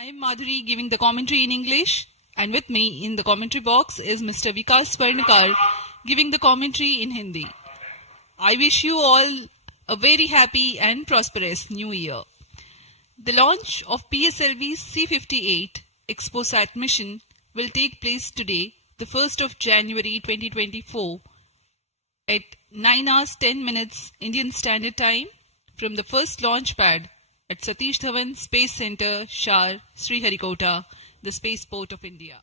I am Madhuri giving the commentary in English, and with me in the commentary box is Mr. Vikas Swarnakar giving the commentary in Hindi. I wish you all a very happy and prosperous new year. The launch of PSLV C-58 ExpoSat mission will take place today, the 1st of January 2024 at 9 hours 10 minutes Indian Standard Time from the first launch pad at Satish Dhawan Space Center, Shar, Sriharikota, the spaceport of India.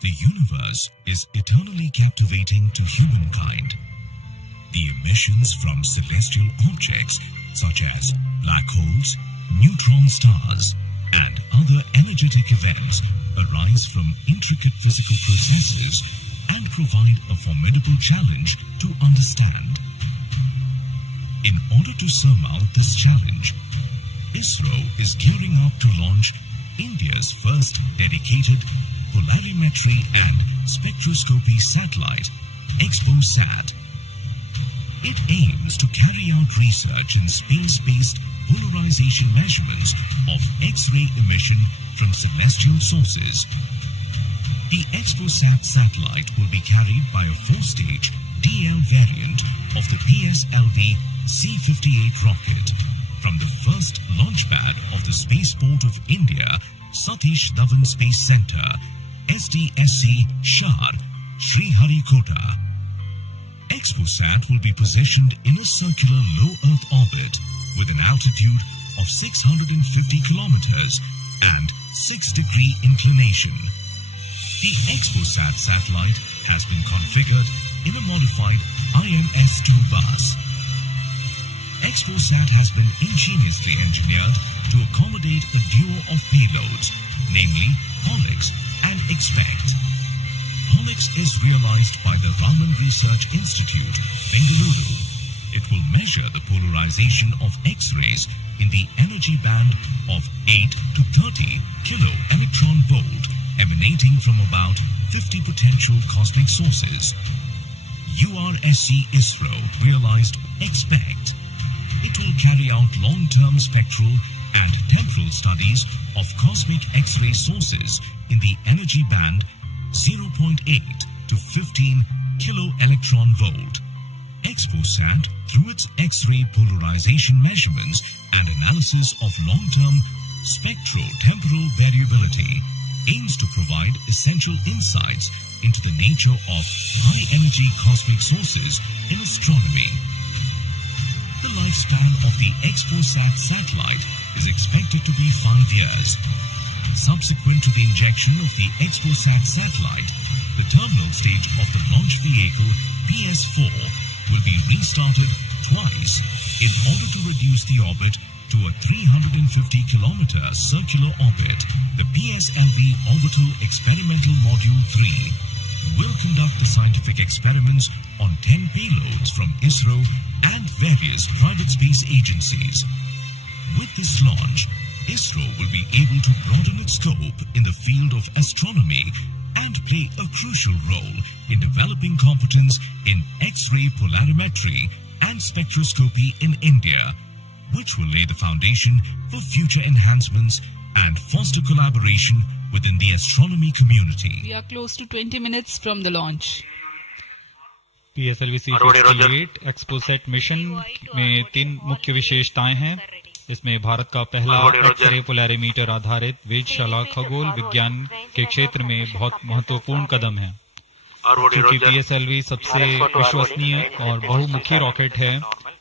The universe is eternally captivating to humankind. The emissions from celestial objects such as black holes, neutron stars, and other energetic events arise from intricate physical processes and provide a formidable challenge to understand. In order to surmount this challenge, ISRO is gearing up to launch India's first dedicated polarimetry and spectroscopy satellite, ExpoSat. It aims to carry out research in space-based polarization measurements of X-ray emission from celestial sources. The ExpoSat satellite will be carried by a 4-stage DL variant of the PSLV C-58 rocket from the first launch pad of the spaceport of India, Satish Dhawan Space Center, SDSC Shar, Sriharikota. ExpoSat will be positioned in a circular low Earth orbit with an altitude of 650 kilometers and 6-degree inclination. The ExpoSat satellite has been configured in a modified IMS-2 bus. ExpoSat has been ingeniously engineered to accommodate a duo of payloads, namely POLIX and EXPECT. POLIX is realized by the Raman Research Institute, Bengaluru. It will measure the polarization of X-rays in the energy band of 8 to 30 kilo electron volt emanating from about 50 potential cosmic sources. URSC ISRO realized EXPECT. It will carry out long-term spectral and temporal studies of cosmic X-ray sources in the energy band 0.8 to 15 kilo electron volt. ExpoSat, through its X-ray polarization measurements and analysis of long-term spectro-temporal variability, aims to provide essential insights into the nature of high-energy cosmic sources in astronomy. The lifespan of the ExpoSat satellite is expected to be 5 years. Subsequent to the injection of the ExpoSat satellite, the terminal stage of the launch vehicle PS-4 will be restarted twice in order to reduce the orbit to a 350-kilometer circular orbit. The PSLV Orbital Experimental Module 3 will conduct the scientific experiments on 10 payloads from ISRO and various private space agencies. With this launch, ISRO will be able to broaden its scope in the field of astronomy and play a crucial role in developing competence in X-ray polarimetry and spectroscopy in India, which will lay the foundation for future enhancements and foster collaboration within the astronomy community. We are close to 20 minutes from the launch. PSLV C-58 ExpoSat mission में 3 मुख्य विशेषताएं हैं। इसमें भारत का पहला x-ray polarimeter आधारित वेधशाला खगोल विज्ञान के क्षेत्र में बहुत महत्वपूर्ण कदम है। क्योंकि PSLV सबसे विश्वसनीय और बहुमुखी रॉकेट है,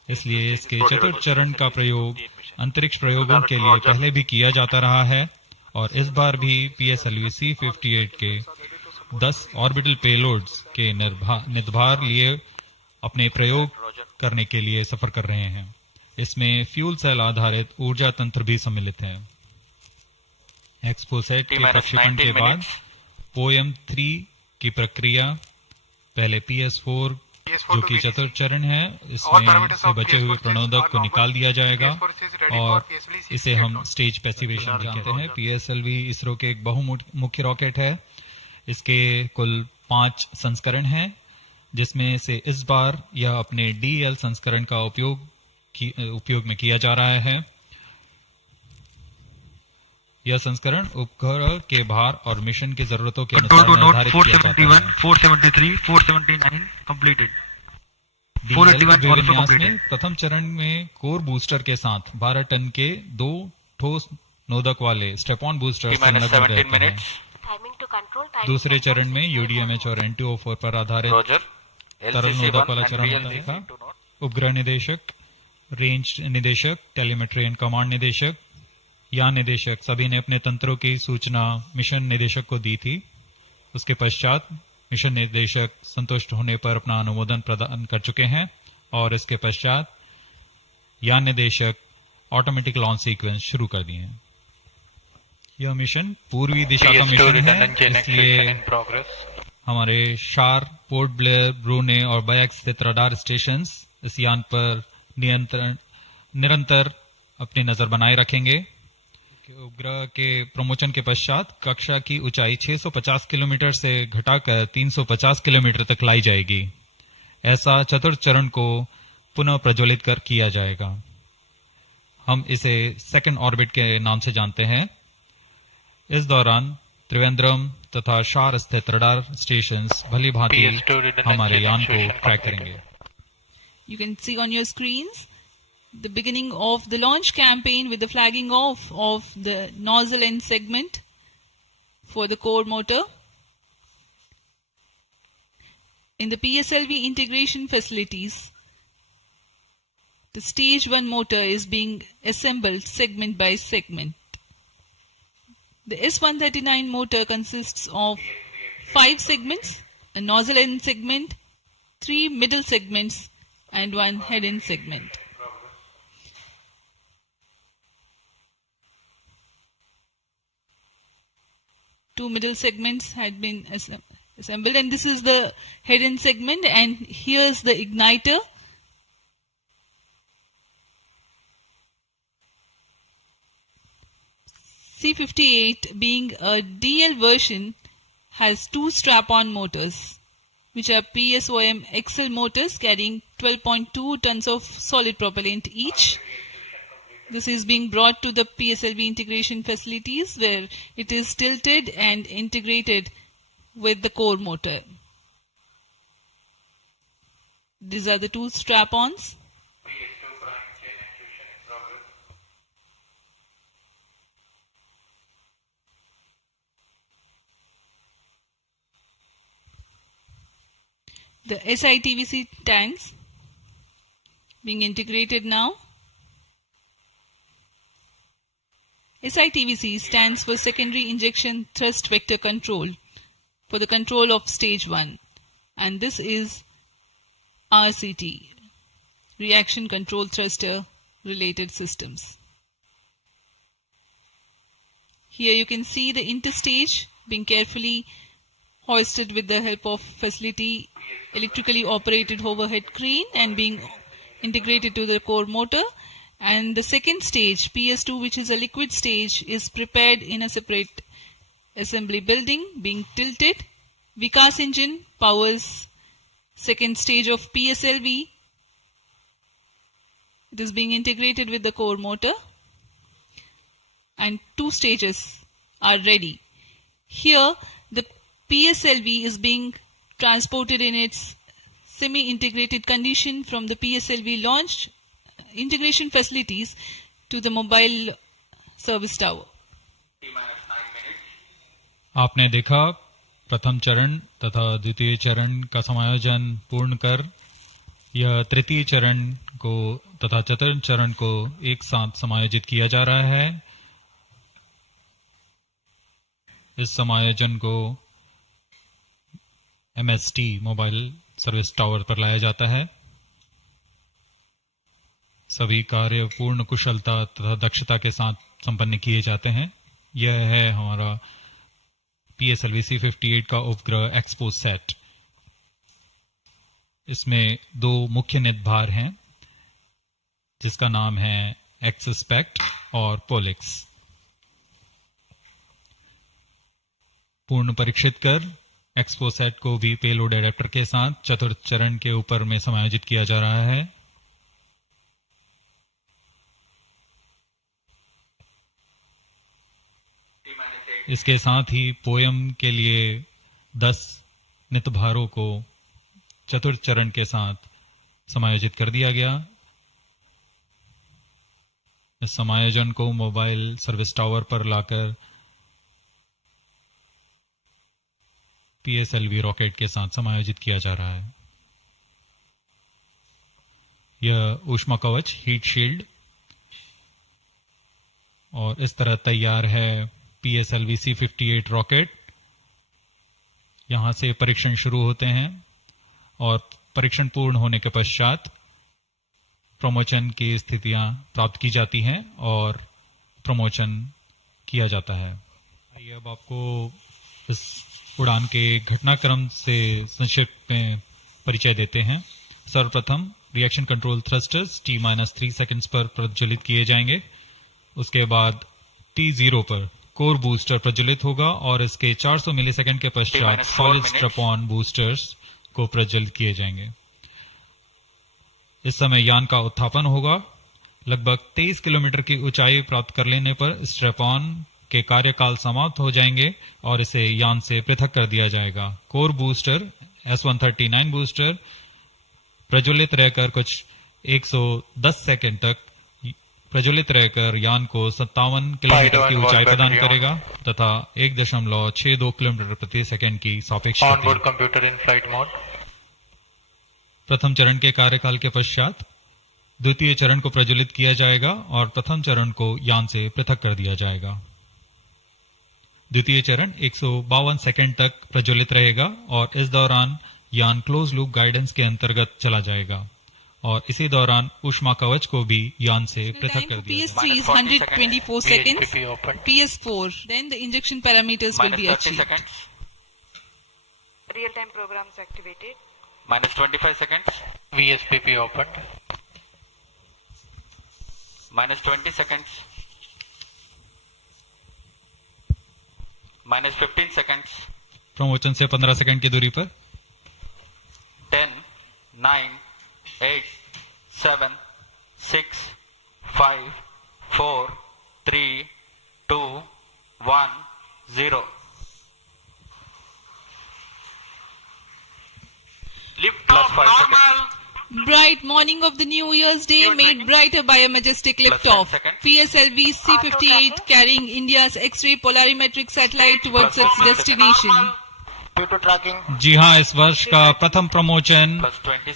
इसलिए इसके चतुर्थ चरण का प्रयोग अंतरिक्ष प्रयोगों के लिए पहले भी किया जाता रहा है और इस बार भी PSLV C-58 के 10 ऑर्बिटल पेलोड्स के निर्धार लिए अपने प्रयोग करने के लिए सफर कर रहे हैं। इसमें फ्यूल सेल आधारित ऊर्जा तंत्र भी सम्मिलित है। ExpoSat के प्रक्षेपण के बाद POEM-3 की प्रक्रिया पहले PS-4 जो कि चतुर्थ चरण है, इसमें से बचे हुए प्रणोदक को निकाल दिया जाएगा और इसे हम स्टेज पैसिवेशन कहते हैं। PSLV इसरो के एक बहुमुखी रॉकेट है। इसके कुल 5 संस्करण हैं, जिसमें से इस बार यह अपने DL संस्करण का उपयोग में किया जा रहा है। यह संस्करण उपग्रह के भार और मिशन की जरूरतों के अनुसार निर्धारित किया जाता है। 473, 479 completed. DL अभिविन्यास में प्रथम चरण में कोर बूस्टर के साथ 12 टन के 2 ठोस नोदक वाले स्टेप ऑन बूस्टर संलग्न रहते हैं। दूसरे चरण में UDMH और NTO4 पर आधारित तरल नोदक वाला चरण होता है। उपग्रह निदेशक, रेंज निदेशक, टेलीमेट्री एंड कमांड निदेशक, यान निदेशक सभी ने अपने तंत्रों की सूचना मिशन निदेशक को दी थी। उसके पश्चात मिशन निदेशक संतुष्ट होने पर अपना अनुमोदन प्रदान कर चुके हैं और इसके पश्चात यान निदेशक ऑटोमेटिक लॉन्च सीक्वेंस शुरू कर दिए हैं। यह मिशन पूर्वी दिशा का मिशन है, इसलिए हमारे शार, पोर्ट ब्लेयर, ब्रूने और बायक स्थित रडार स्टेशन इस यान पर निरंतर अपनी नजर बनाए रखेंगे। उपग्रह के प्रमोशन के पश्चात कक्षा की ऊंचाई 650 किलोमीटर से घटाकर 350 किलोमीटर तक लाई जाएगी। ऐसा चतुर्थ चरण को पुनः प्रज्वलित कर किया जाएगा। हम इसे सेकंड ऑर्बिट के नाम से जानते हैं। इस दौरान त्रिवेंद्रम तथा शार स्थित रडार स्टेशंस भली भांति हमारे यान को ट्रैक करेंगे। You can see on your screens the beginning of the launch campaign with the flagging off of the nozzle end segment for the core motor. In the PSLV integration facilities, the stage 1 motor is being assembled segment by segment. The S139 motor consists of 5 segments, a nozzle end segment, 3 middle segments and 1 head end segment. Two middle segments had been assembled, and this is the head end segment, and here's the igniter. C58 being a DL version has 2 strap-on motors, which are PSOM XL motors carrying 12.2 tons of solid propellant each. This is being brought to the PSLV integration facilities where it is tilted and integrated with the core motor. These are the 2 strap-ons. The SITVC tanks being integrated now. SITVC stands for Secondary Injection Thrust Vector Control for the control of stage 1, and this is RCT, Reaction Control Thruster related systems. Here you can see the interstage being carefully hoisted with the help of facility electrically operated overhead crane and being integrated to the core motor. And the second stage, PS2, which is a liquid stage, is prepared in a separate assembly building, being tilted. Vikas engine powers second stage of PSLV. It is being integrated with the core motor, and 2 stages are ready. Here, the PSLV is being transported in its semi-integrated condition from the PSLV launch integration facilities to the mobile service tower. आपने देखा प्रथम चरण तथा द्वितीय चरण का समायोजन पूर्ण कर यह तृतीय चरण को तथा चतुर्थ चरण को एक साथ समायोजित किया जा रहा है। इस समायोजन को MST मोबाइल सर्विस टावर पर लाया जाता है। सभी कार्य पूर्ण कुशलता तथा दक्षता के साथ संपन्न किए जाते हैं। यह है हमारा PSLV C58 का उपग्रह एक्सपोज सेट। इसमें 2 मुख्य निदभार हैं, जिसका नाम है एक्सस्पेक्ट और पोलिक्स। पूर्ण परीक्षित कर एक्सपोसेट को भी पेलोड एडेप्टर के साथ चतुर्थ चरण के ऊपर में समायोजित किया जा रहा है। इसके साथ ही पोयम के लिए 10 नितभारों को चतुर्थ चरण के साथ समायोजित कर दिया गया। इस समायोजन को मोबाइल सर्विस टावर पर लाकर PSLV रॉकेट के साथ समायोजित किया जा रहा है। यह ऊष्मा कवच हीट शील्ड और इस तरह तैयार है PSLV C-58 रॉकेट। यहां से परीक्षण शुरू होते हैं और परीक्षण पूर्ण होने के पश्चात प्रमोशन की स्थितियां प्राप्त की जाती हैं और प्रमोशन किया जाता है। आइए अब आपको इस उड़ान के घटनाक्रम से संक्षिप्त में परिचय देते हैं। सर्वप्रथम reaction control thrusters T-3 seconds पर प्रज्वलित किए जाएंगे। उसके बाद T0 पर कोर बूस्टर प्रज्वलित होगा और इसके 400 मिलीसेकंड के पश्चात सॉलिड स्ट्रैप-ऑन बूस्टर्स को प्रज्वलित किए जाएंगे। इस समय यान का उत्थापन होगा। लगभग 23 किलोमीटर की ऊंचाई प्राप्त कर लेने पर स्ट्रैप-ऑन के कार्यकाल समाप्त हो जाएंगे और इसे यान से पृथक कर दिया जाएगा। कोर बूस्टर S-139 बूस्टर प्रज्वलित रहकर कुछ 110 सेकंड तक प्रज्वलित रहकर यान को 57 किलोमीटर की ऊंचाई प्रदान करेगा तथा 1.62 किलोमीटर प्रति सेकंड की सापेक्ष गति। Computer in flight mode. प्रथम चरण के कार्यकाल के पश्चात द्वितीय चरण को प्रज्वलित किया जाएगा और प्रथम चरण को यान से पृथक कर दिया जाएगा। द्वितीय चरण 152 सेकंड तक प्रज्वलित रहेगा और इस दौरान यान क्लोज लूप गाइडेंस के अंतर्गत चला जाएगा और इसी दौरान ऊष्मा कवच को भी यान से पृथक कर दिया जाएगा। PS3 is 124 seconds. PS4, then the injection parameters will be achieved. Real time programs activated. Minus 25 seconds. VSPP opened. Minus 20 seconds. Minus 15 seconds. Promotion से 15 सेकंड की दूरी पर 10, 9, 8, 7, 6, 5, 4, 3, 2, 1, 0. Lift off normal. Bright morning of the New Year's Day made brighter by a majestic liftoff. PSLV C-58 carrying India's X-ray polarimetric satellite towards its destination. जी हां, इस वर्ष का प्रथम promotion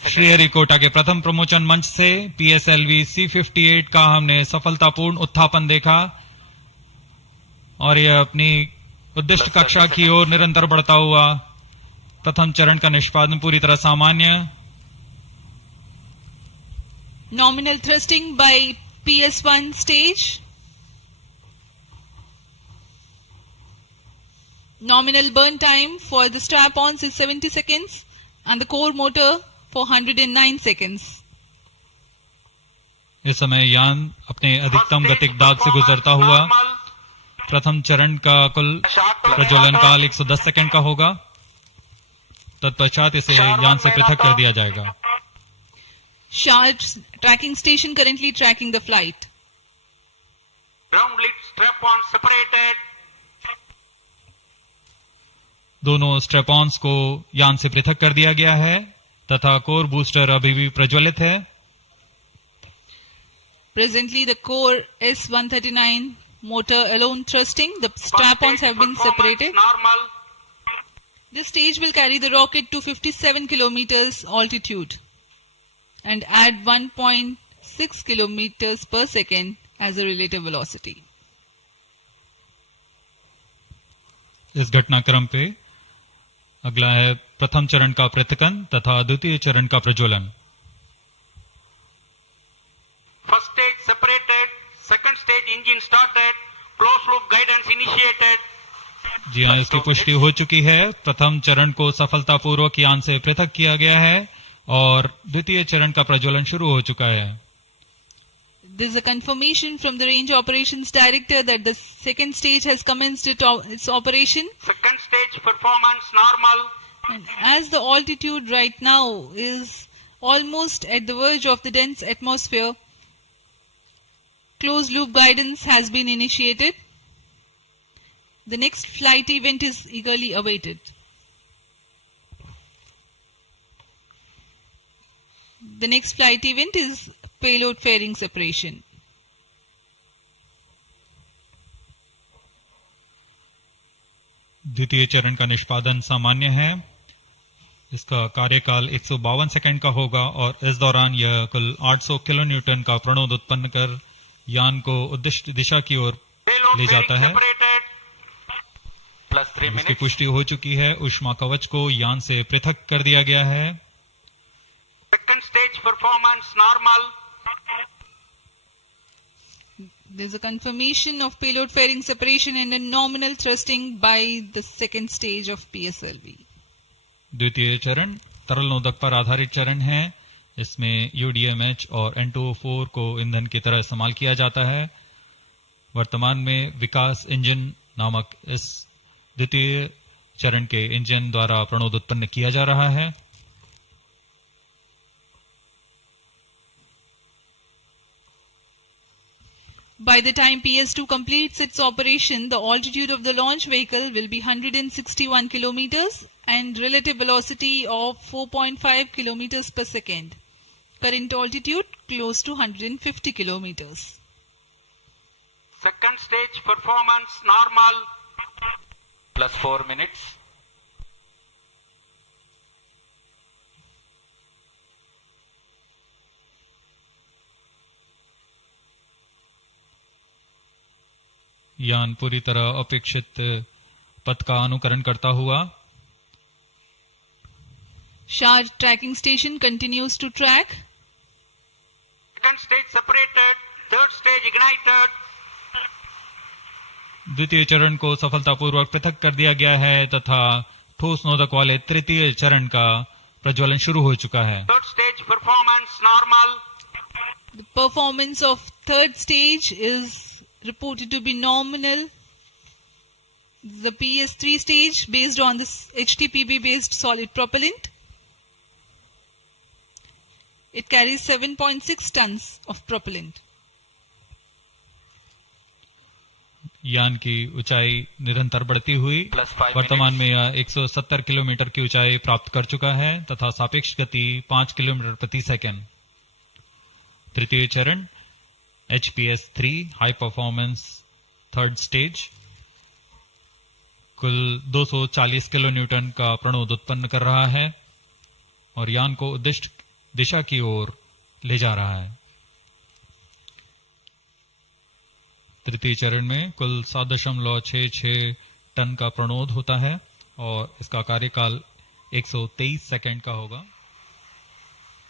Sriharikota के प्रथम प्रमोशन मंच से PSLV C-58 का हमने सफलतापूर्ण उत्थापन देखा और यह अपनी उद्दिष्ट कक्षा की ओर निरंतर बढ़ता हुआ। प्रथम चरण का निष्पादन पूरी तरह सामान्य। Nominal thrusting by PS1 stage. Nominal burn time for the strap-ons is 70 seconds and the core motor for 109 seconds. इस समय यान अपने अधिकतम गतिक दाब से गुजरता हुआ प्रथम चरण का कुल प्रज्वलन काल 110 सेकंड का होगा। तत्पश्चात इसे यान से पृथक कर दिया जाएगा। Sharp tracking station currently tracking the flight. Ground lead strap-on separated. दोनों स्ट्रैप-ऑन्स को यान से पृथक कर दिया गया है तथा कोर बूस्टर अभी भी प्रज्वलित है। Presently the core S-139 motor alone thrusting. The strap-ons have been separated. Normal. This stage will carry the rocket to 57 kilometers altitude and add 1.6 kilometers per second as a relative velocity. इस घटनाक्रम पे अगला है प्रथम चरण का पृथकन तथा द्वितीय चरण का प्रज्वलन। First stage separated. Second stage engine started. Closed loop guidance initiated. जी हाँ, इसकी पुष्टि हो चुकी है। प्रथम चरण को सफलतापूर्वक यान से पृथक किया गया है और द्वितीय चरण का प्रज्वलन शुरू हो चुका है। There's a confirmation from the Range Operations Director that the second stage has commenced its operation. Second stage performance normal. And as the altitude right now is almost at the verge of the dense atmosphere, closed loop guidance has been initiated. The next flight event is eagerly awaited. The next flight event is payload fairing separation. द्वितीय चरण का निष्पादन सामान्य है। इसका कार्यकाल 152 second का होगा और इस दौरान यह कुल 800 किलोन्यूटन का प्रणोद उत्पन्न कर यान को उद्दिष्ट दिशा की ओर ले जाता है। इसकी पुष्टि हो चुकी है। ऊष्मा कवच को यान से पृथक कर दिया गया है। Second stage performance normal. There's a confirmation of payload fairing separation and a nominal thrusting by the second stage of PSLV. द्वितीय चरण तरल नोदक पर आधारित चरण है। इसमें UDMH और N2O4 को ईंधन की तरह इस्तेमाल किया जाता है। वर्तमान में विकास इंजन नामक इस द्वितीय चरण के इंजन द्वारा प्रणोद उत्पन्न किया जा रहा है। By the time PS2 completes its operation, the altitude of the launch vehicle will be 161 kilometers and relative velocity of 4.5 kilometers per second. Current altitude close to 150 kilometers. Second stage performance normal. Plus 4 minutes. यान पूरी तरह अपेक्षित पथ का अनुकरण करता हुआ Shah tracking station continues to track. Second stage separated. Third stage ignited. द्वितीय चरण को सफलतापूर्वक पृथक कर दिया गया है तथा ठोस नोदक वाले तृतीय चरण का प्रज्वलन शुरू हो चुका है। Third stage performance normal. The performance of third stage is reported to be nominal. The PS3 stage based on this HTPB based solid propellant. It carries 7.6 tons of propellant. यान की ऊंचाई निरंतर बढ़ती हुई वर्तमान में यह 170 किलोमीटर की ऊंचाई प्राप्त कर चुका है तथा सापेक्ष गति 5 किलोमीटर प्रति सेकंड। तृतीय चरण HPS3 high performance third stage कुल 240 किलोन्यूटन का प्रणोद उत्पन्न कर रहा है और यान को उद्दिष्ट दिशा की ओर ले जा रहा है। तृतीय चरण में कुल 7.66 टन का प्रणोद होता है और इसका कार्यकाल 123 सेकंड का होगा।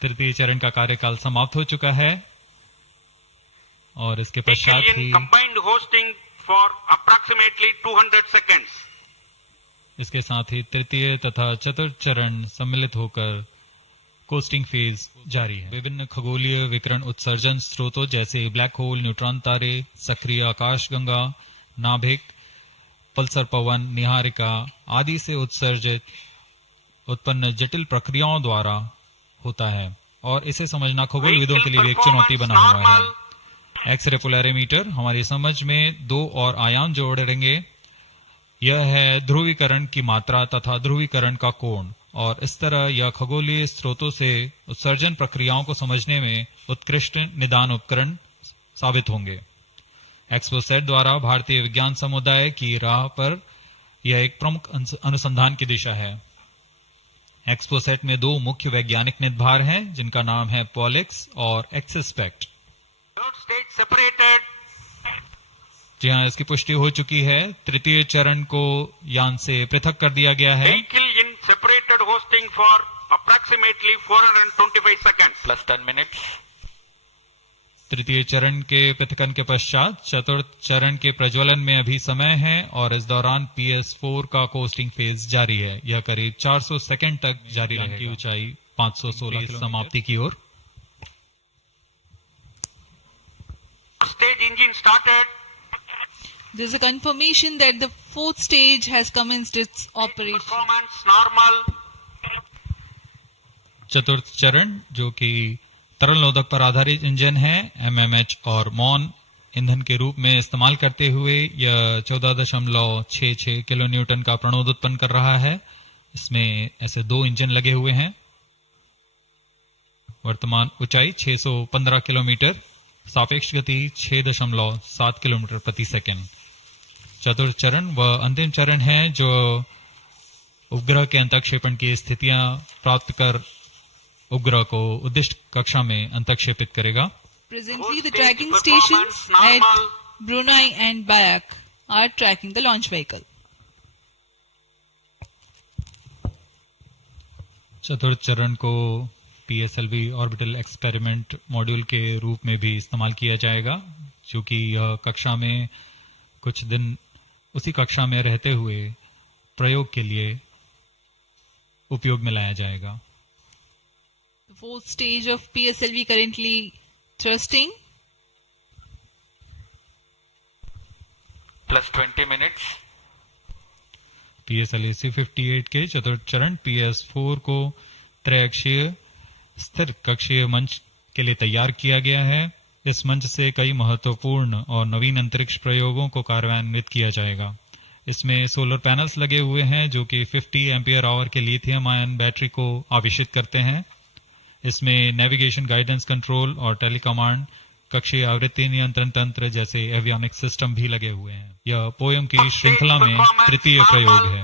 तृतीय चरण का कार्यकाल समाप्त हो चुका है और इसके पश्चात ही combined hosting for approximately 200 seconds. इसके साथ ही तृतीय तथा चतुर्थ चरण सम्मिलित होकर कोस्टिंग फेज जारी है। विभिन्न खगोलीय विकिरण उत्सर्जन स्रोतों जैसे ब्लैक होल, न्यूट्रॉन तारे, सक्रिय आकाशगंगा, नाभिक, पल्सर पवन, निहारिका आदि से उत्सर्जित उत्पन्न जटिल प्रक्रियाओं द्वारा होता है और इसे समझना खगोलविदों के लिए भी एक चुनौती बना हुआ है। एक्सरे पोलैरिमीटर हमारी समझ में दो और आयाम जोड़ेंगे। यह है ध्रुवीकरण की मात्रा तथा ध्रुवीकरण का कोण और इस तरह यह खगोलीय स्रोतों से उत्सर्जन प्रक्रियाओं को समझने में उत्कृष्ट निदान उपकरण साबित होंगे। एक्सपोसेट द्वारा भारतीय विज्ञान समुदाय की राह पर यह एक प्रमुख अनुसंधान की दिशा है। एक्सपोसेट में दो मुख्य वैज्ञानिक निदभार हैं जिनका नाम है पॉलिक्स और एक्सस्पेक्ट। Third stage separated. जी हाँ, इसकी पुष्टि हो चुकी है। तृतीय चरण को यान से पृथक कर दिया गया है। Vehicle in separated hosting for approximately 425 seconds. Plus 10 minutes. तृतीय चरण के पृथकन के पश्चात चतुर्थ चरण के प्रज्वलन में अभी समय है और इस दौरान PS4 का कोस्टिंग फेज जारी है। यह करीब 400 सेकंड तक जारी रहेगा। की ऊंचाई 516 समाप्ति की ओर। stage engine started. There's a confirmation that the fourth stage has commenced its operation. Performance normal. चतुर्थ चरण जो कि तरल नोदक पर आधारित इंजन है, एमएमएच और मॉन ईंधन के रूप में इस्तेमाल करते हुए यह 14.66 किलो न्यूटन का प्रणोद उत्पन्न कर रहा है। इसमें ऐसे 2 इंजन लगे हुए हैं। वर्तमान ऊंचाई 615 किलोमीटर, सापेक्ष गति 6.7 किलोमीटर प्रति सेकंड। चतुर्थ चरण व अंतिम चरण है जो उपग्रह के अंतःक्षेपण की स्थितियां प्राप्त कर उपग्रह को उद्दिष्ट कक्षा में अंतःक्षेपित करेगा। Presently, the tracking stations at Brunei and Bayak are tracking the launch vehicle. चतुर्थ चरण को PSLV ऑर्बिटल एक्सपेरिमेंट मॉड्यूल के रूप में भी इस्तेमाल किया जाएगा, जो कि यह कक्षा में कुछ दिन उसी कक्षा में रहते हुए प्रयोग के लिए उपयोग में लाया जाएगा। The fourth stage of PSLV currently thrusting. Plus 20 minutes. PSLV C58 के चतुर्थ चरण PS4 को त्रैअक्षीय स्थिर कक्षीय मंच के लिए तैयार किया गया है। इस मंच से कई महत्वपूर्ण और नवीन अंतरिक्ष प्रयोगों को कार्यान्वित किया जाएगा। इसमें सोलर पैनल्स लगे हुए हैं जो कि 50 एम्पियर आवर के लिथियम आयन बैटरी को आवेशित करते हैं। इसमें नेविगेशन, गाइडेंस, कंट्रोल और टेलीकमांड, कक्षीय आवृत्ति नियंत्रण तंत्र जैसे एवियोनिक्स सिस्टम भी लगे हुए हैं। यह पोयम की श्रृंखला में तृतीय प्रयोग है।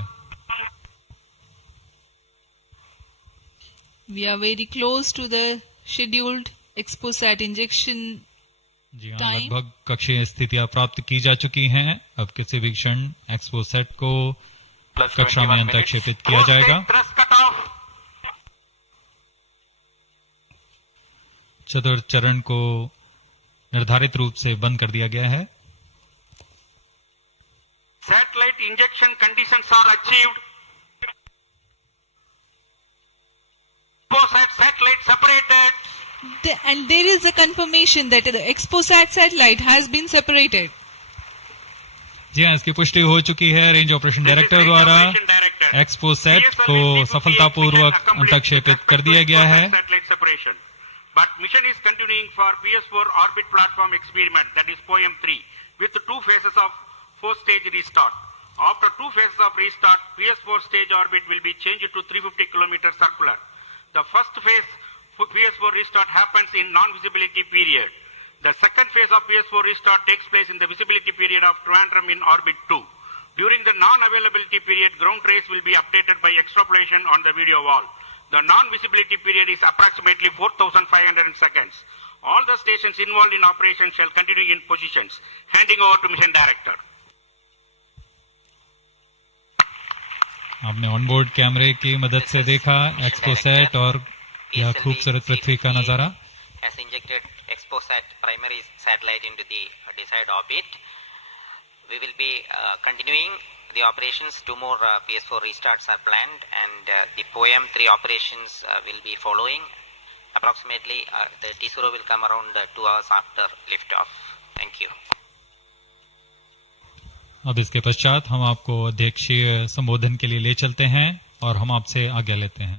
We are very close to the scheduled Exposat injection जी हाँ, time. लगभग कक्षीय स्थितियां प्राप्त की जा चुकी हैं। अब किसी भी क्षण एक्सपोसेट को Plus कक्षा में 21 minutes. अंतःक्षेपित किया जाएगा। Thrust cutoff. चतुर्थ चरण को निर्धारित रूप से बंद कर दिया गया है। Satellite injection conditions are achieved. Exposat satellite separated. And there is a confirmation that the Exposat satellite has been separated. जी हाँ, इसकी पुष्टि हो चुकी है रेंज ऑपरेशन डायरेक्टर द्वारा। एक्सपोसेट को सफलतापूर्वक अंतःक्षेपित कर दिया गया है। Satellite separation. But mission is continuing for PS4 orbit platform experiment, that is POEM 3, with 2 phases of 4-stage restart. After 2 phases of restart, PS4 stage orbit will be changed to 350 km circular. The first phase for PS4 restart happens in non-visibility period. The second phase of PS4 restart takes place in the visibility period of Trivandrum in orbit 2. During the non-availability period, ground trace will be updated by extrapolation on the video wall. The non-visibility period is approximately 4,500 seconds. All the stations involved in operation shall continue in positions. Handing over to mission director. आपने onboard कैमरे की मदद से देखा XPoSat और यह खूबसूरत पृथ्वी का नजारा। Has injected Exposat primary satellite into the desired orbit. We will be continuing the operations. 2 more PS4 restarts are planned, and the POEM 3 operations will be following. Approximately the T0 will come around 2 hours after liftoff. Thank you. अब इसके पश्चात हम आपको अध्यक्षीय संबोधन के लिए ले चलते हैं और हम आपसे आज्ञा लेते हैं।